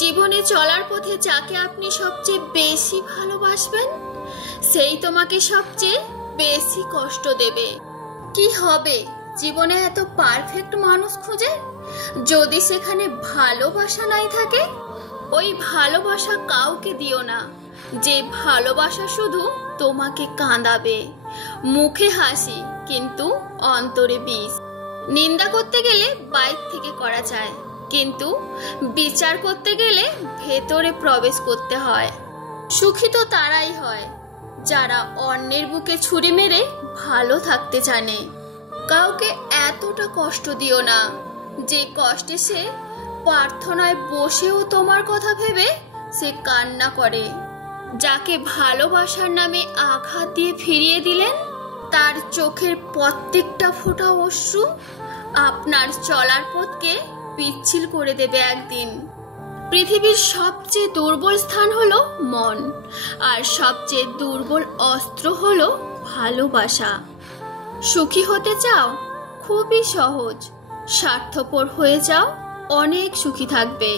জীবনে চলার পথে যাকে আপনি সবচেয়ে বেশি ভালোবাসবেন সেই তোমাকে সবচেয়ে বেশি কষ্ট দেবে। কি হবে জীবনে এত পারফেক্ট মানুষ খুঁজে যদি সেখানে ভালোবাসা নাই থাকে? ওই ভালোবাসা কাউকে দিও না যে ভালোবাসা শুধু তোমাকে কাঁদাবে। মুখে হাসি কিন্তু অন্তরে বিষ। নিন্দা করতে গেলে বাইরে থেকে করা যায়, কিন্তু বিচার করতে গেলে ভেতরে প্রবেশ করতে হয়। সুখী তো তারাই হয় যারা অন্যের বুকে ছুরি মেরে ভালো থাকতে জানে। কাউকে এতটা কষ্ট দিও না যে কষ্টে সে প্রার্থনায় বসেও তোমার কথা ভেবে সে কান্না করে। যাকে ভালোবাসার নামে আঘাত দিয়ে ফিরিয়ে দিলেন তার চোখের প্রত্যেকটা ফোঁটা অশ্রু আপনার চলার পথকে পিচ্ছিল করে দেবে একদিন। পৃথিবীর সবচেয়ে দুর্বল স্থান হলো মন, আর সবচেয়ে দুর্বল অস্ত্র হলো ভালোবাসা। সুখী হতে চাও? খুবই সহজ। স্বার্থপর হয়ে যাও, অনেক সুখী থাকবে।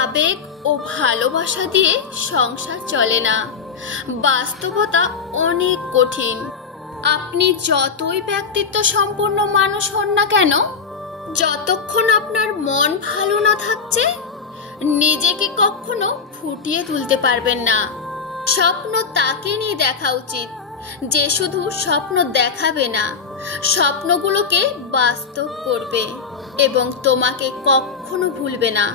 আবেগ ও ভালোবাসা দিয়ে সংসার চলে না। বাস্তবতা অনেক কঠিন। আপনি যতই ব্যক্তিত্ব সম্পন্ন মানুষ হন না কেন, যতক্ষণ আপনার মন ভালো না থাকছে নিজেকে কখনো ফুটিয়ে তুলতে পারবেন না। স্বপ্ন তাকে নিয়ে দেখা উচিত যে শুধু স্বপ্ন দেখাবে না, স্বপ্নগুলোকে বাস্তব করবে এবং তোমাকে কখনো ভুলবে না,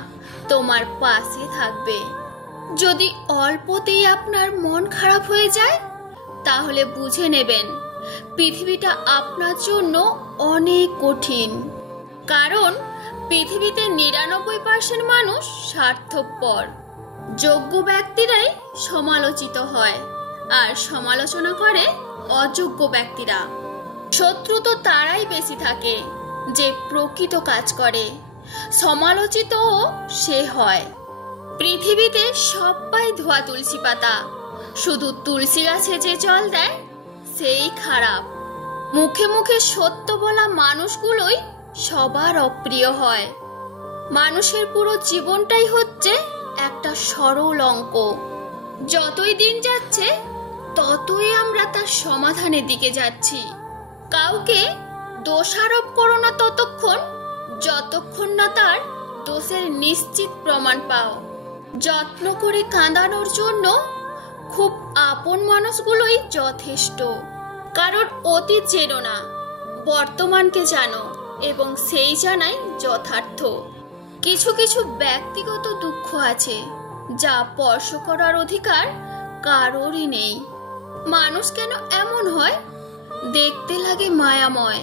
তোমার পাশে থাকবে। যদি অল্পতেই আপনার মন খারাপ হয়ে যায় তাহলে বুঝে নেবেন পৃথিবীটা আপনার জন্য অনেক কঠিন। কারণ পৃথিবীতে ৯৯% মানুষ স্বার্থপর। যোগ্য ব্যক্তিরাই সমালোচিত হয় আর সমালোচনা করে অযোগ্য ব্যক্তিরা। শত্রু তো তারাই বেশি থাকে যে প্রকৃত কাজ করে, সমালোচিতও সে হয়। পৃথিবীতে সবাই ধোয়া তুলসী পাতা, শুধু তুলসী গাছে যে জল দেয় সেই খারাপ। মুখে মুখে সত্য বলা মানুষগুলোই সবার অপ্রিয় হয়। মানুষের পুরো জীবনটাই হচ্ছে একটা সরল অঙ্ক। যতই দিন যাচ্ছে ততই আমরা তার সমাধানের দিকে যাচ্ছি। কাউকে দোষারোপ করো না ততক্ষণ যতক্ষণ না তার দোষের নিশ্চিত প্রমাণ পাও। যত্ন করে কাঁদানোর জন্য খুব আপন মানুষগুলোই যথেষ্ট। কারণ অতীত চেনো না, বর্তমানকে জানো এবং সেই জানাই যথার্থ। কিছু কিছু ব্যক্তিগত দুঃখ আছে যা স্পর্শ করার অধিকার কারোরই নেই। মানুষ কেন এমন হয়? দেখতে লাগে মায়াময়,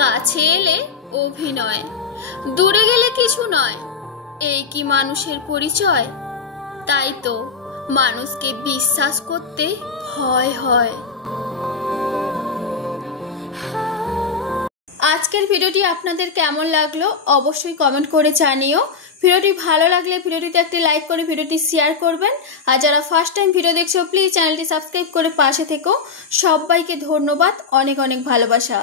কাছে এলে অভিনয়, দূরে গেলে কিছু নয়। এই কি মানুষের পরিচয়? তাই তো মানুষকে বিশ্বাস করতে ভয় হয়। আজকের ভিডিওটি আপনাদের কেমন লাগলো অবশ্যই কমেন্ট করে জানিও। ভিডিওটি ভালো লাগলে ভিডিওটিতে একটি লাইক করে ভিডিওটি শেয়ার করবেন। আর যারা ফার্স্ট টাইম ভিডিও দেখছো প্লিজ চ্যানেলটি সাবস্ক্রাইব করে পাশে থেকো। সবাইকে ধন্যবাদ, অনেক অনেক ভালোবাসা।